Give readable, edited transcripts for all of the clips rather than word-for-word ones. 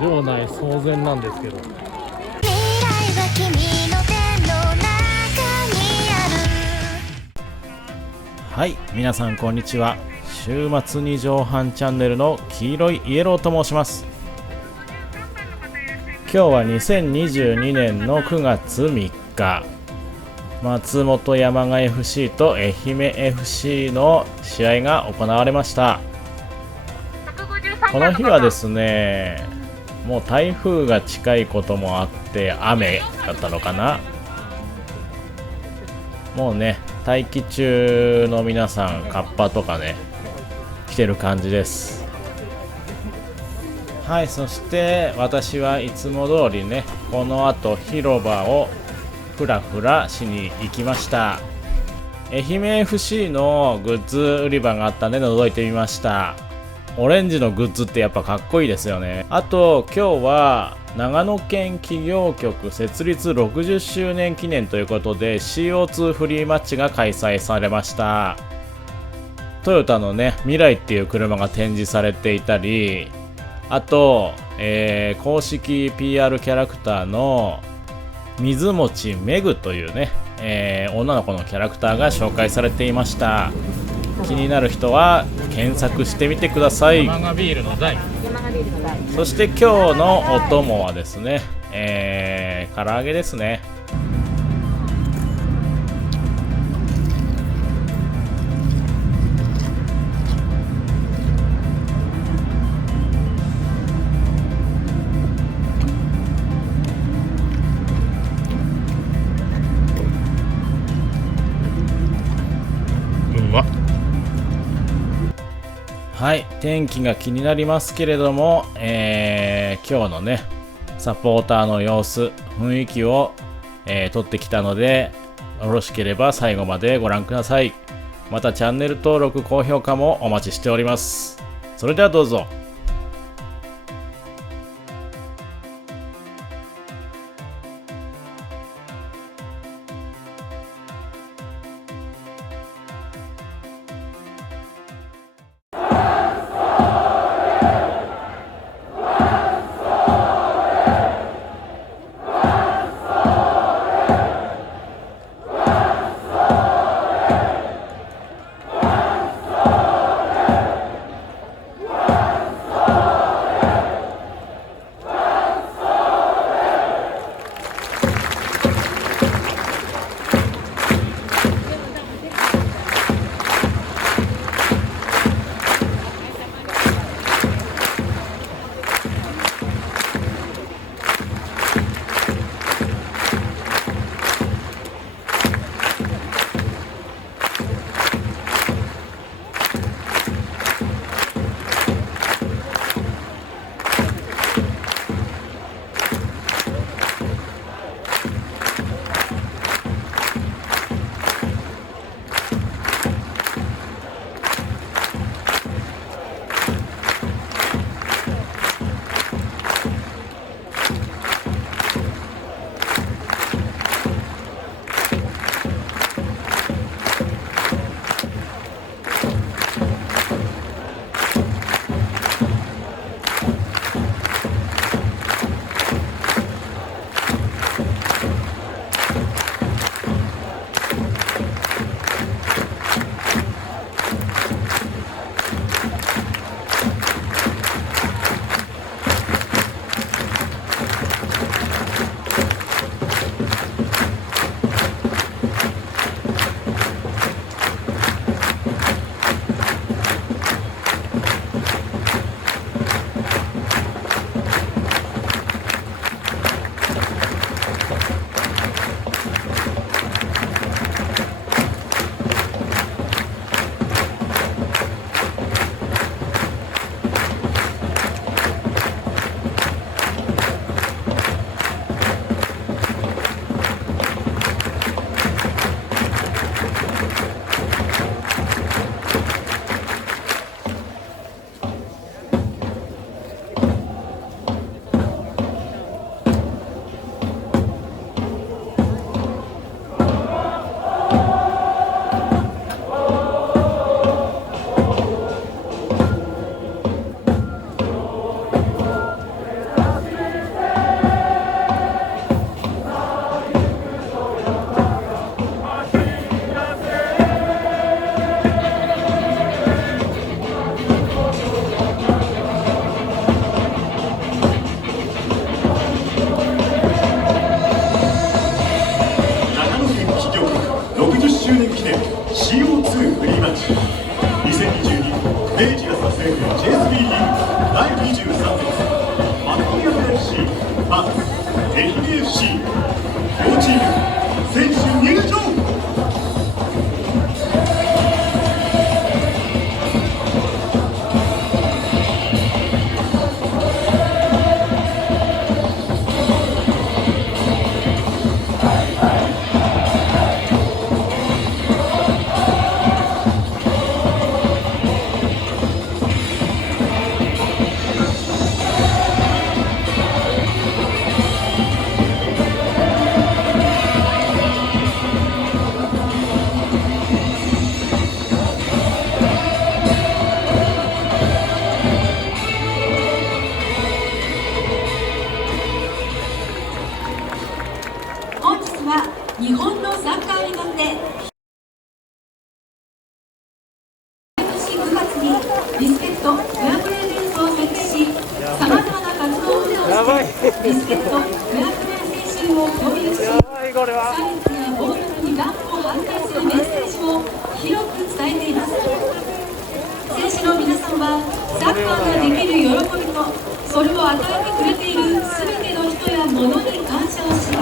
場内騒然なんですけど、はい、皆さんこんにちは。週末2畳半チャンネルの黄色いイエローと申します。今日は2022年の9月3日、松本山雅 FC と愛媛 FC の試合が行われました。この日はですね、もう台風が近いこともあって雨だったのかな。もうね、待機中の皆さんカッパとかね来てる感じです。はい、そして私はいつも通りね、この後広場をふらふらしに行きました。愛媛 FC のグッズ売り場があったんで覗いてみました。オレンジのグッズってやっぱかっこいいですよね。あと今日は長野県企業局設立60周年記念ということで CO2 フリーマッチが開催されました。トヨタのね未来っていう車が展示されていたり、あと、公式 PR キャラクターの水持めぐというね、女の子のキャラクターが紹介されていました。気になる人は検索してみてください。山賀ビールの台。そして今日のお供はですね、唐揚げですね。はい、天気が気になりますけれども、今日のねサポーターの様子、雰囲気を、撮ってきたので、よろしければ最後までご覧ください。またチャンネル登録、高評価もお待ちしております。それではどうぞ。日本のサッカーにとって毎年9月にリスペクトフェアプレーベースを設定し、さまざまな活動を通してリスペクトフェアプレー精神を共有し、差別や暴力に断固反対するメッセージを広く伝えています。選手の皆さんはサッカーができる喜びとそれを与えてくれている全ての人や物に感謝をし、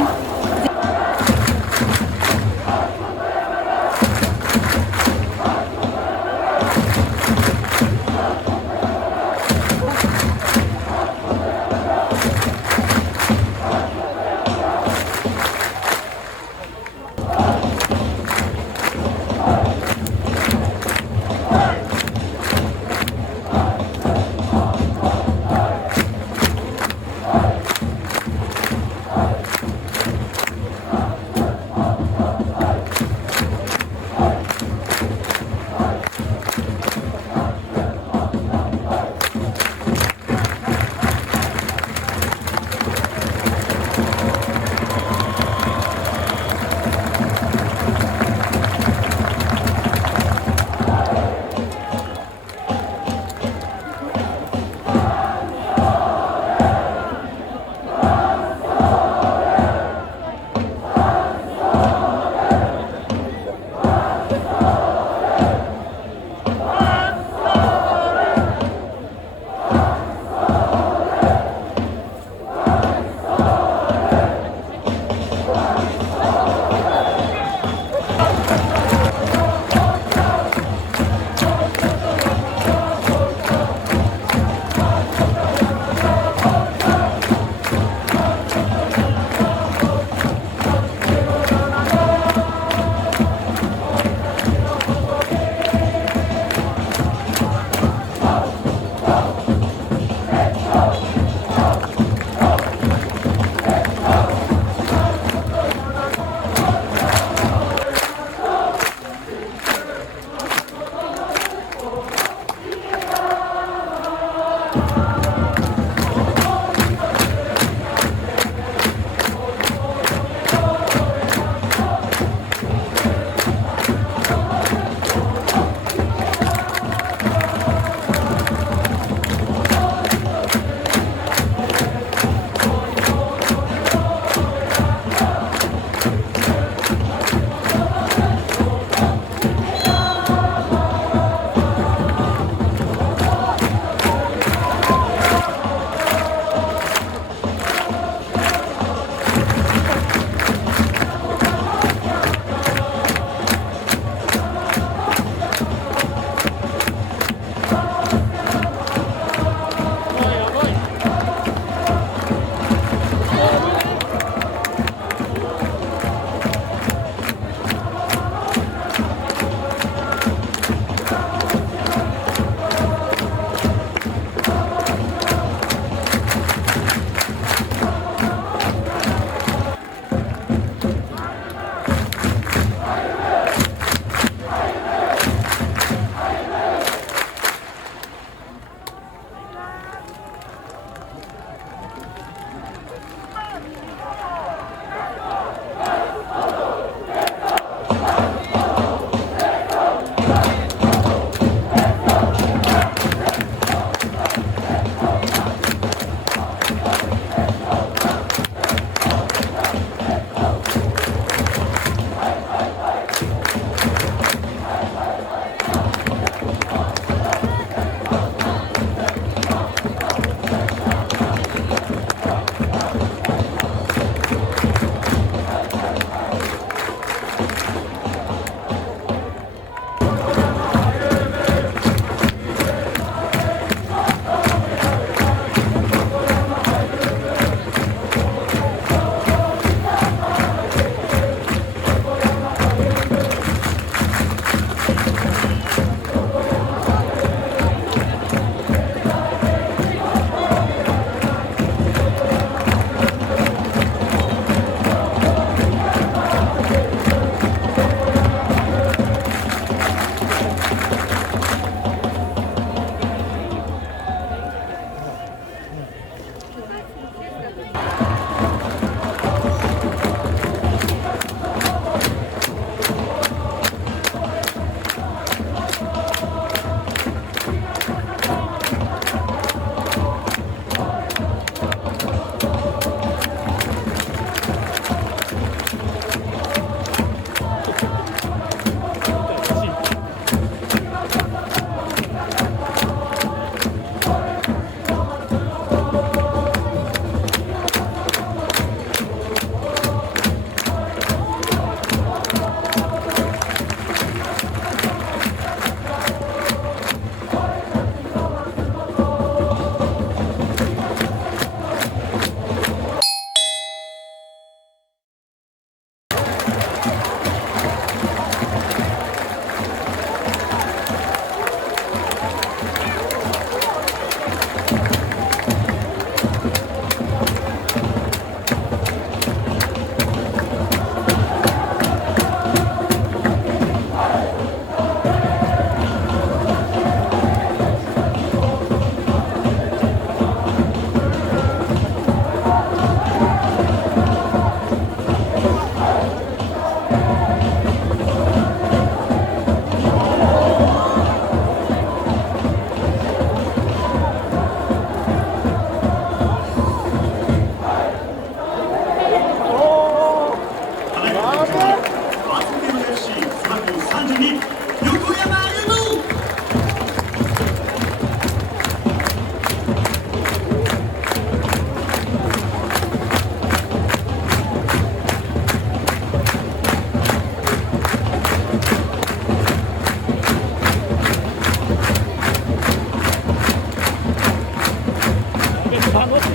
楽しい。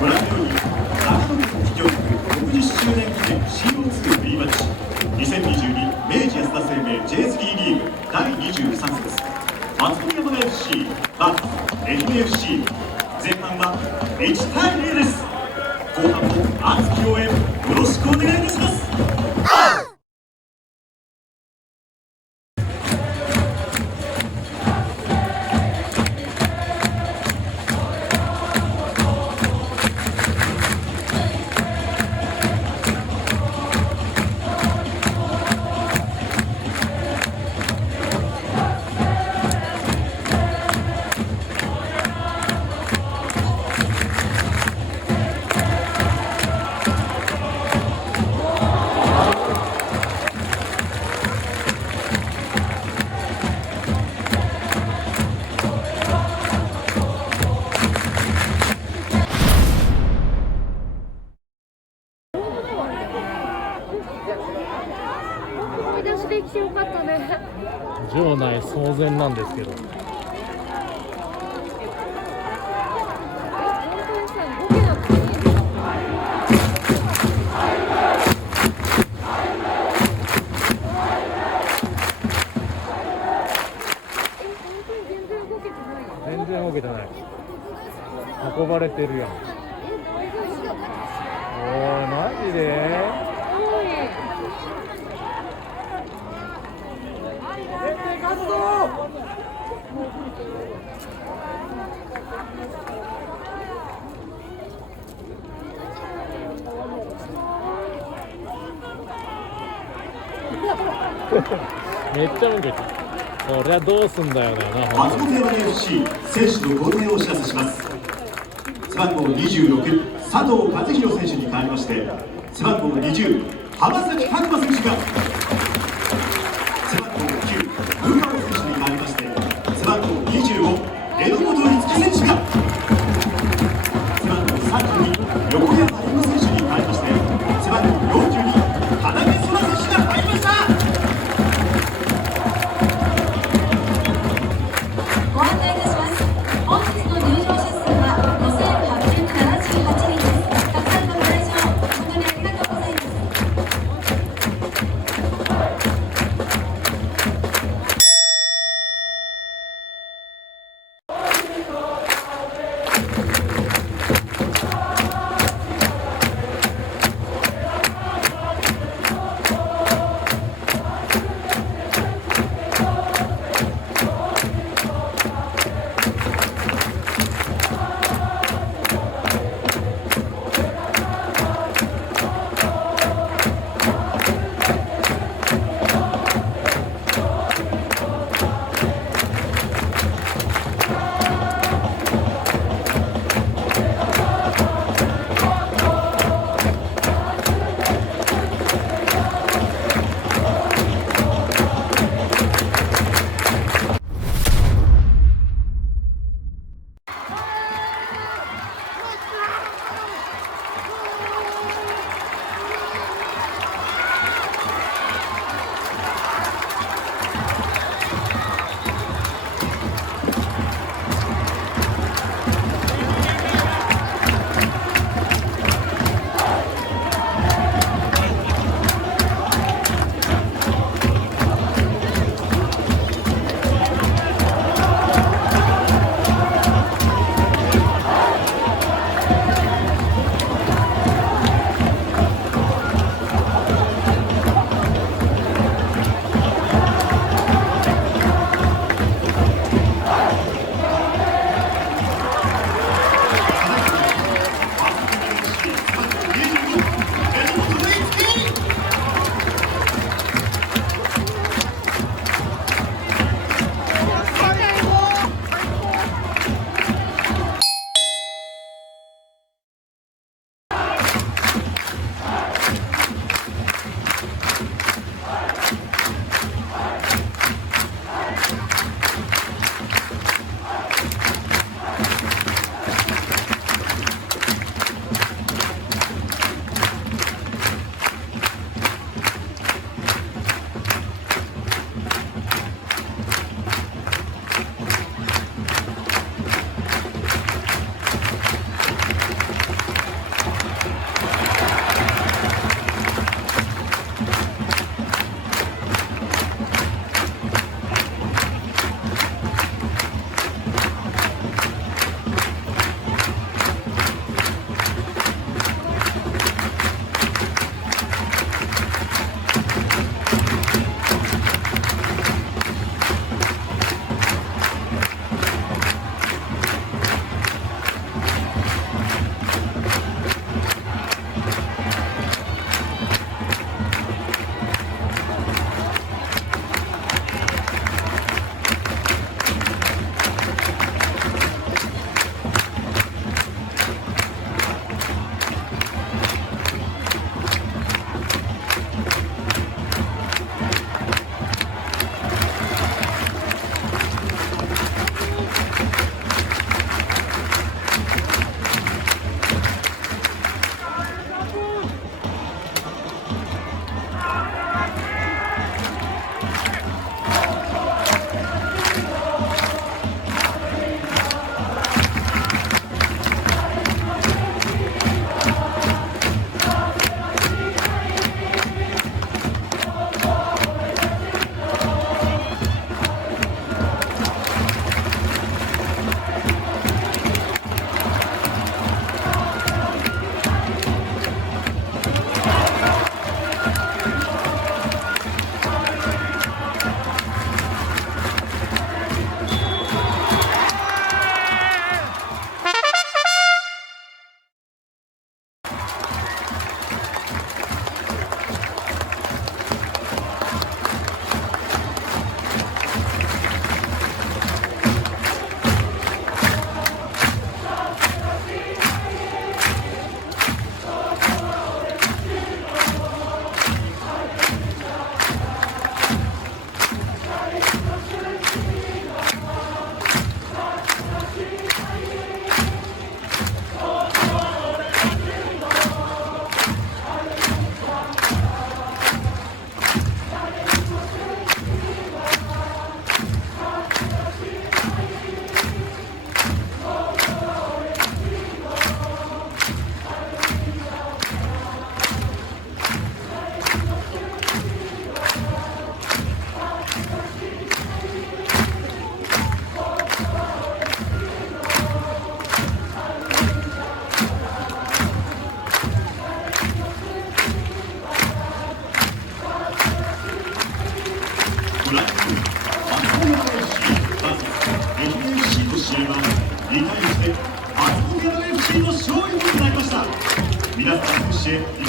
ご覧のように長野県企業局60周年記念 CO2 フリーマッチ2022明治安田生命 J3 リーグ第23節松本山雅 FC vs 愛媛 FC 前半は1対0です。後半も熱き応援よろしくお願いいたします。場内騒然なんですけど。全然動けてない。運ばれてるやん。おい、マジで？めっちゃ文句言った。これはどうすんだよな。松本山 FC 選手の交代をお知らせします。背番号26佐藤和弘選手に代わりまして背番号20浜崎拓馬選手が、背番号9向川選手に代わりまして背番号25榎本樹選手が、背番号32横山歩夢選手に代わりまして背番号42田中空選手が入りました。ご案内いたします。本日の入場者数は5878人です。たくさんのご来場誠にありがとうございます。手へ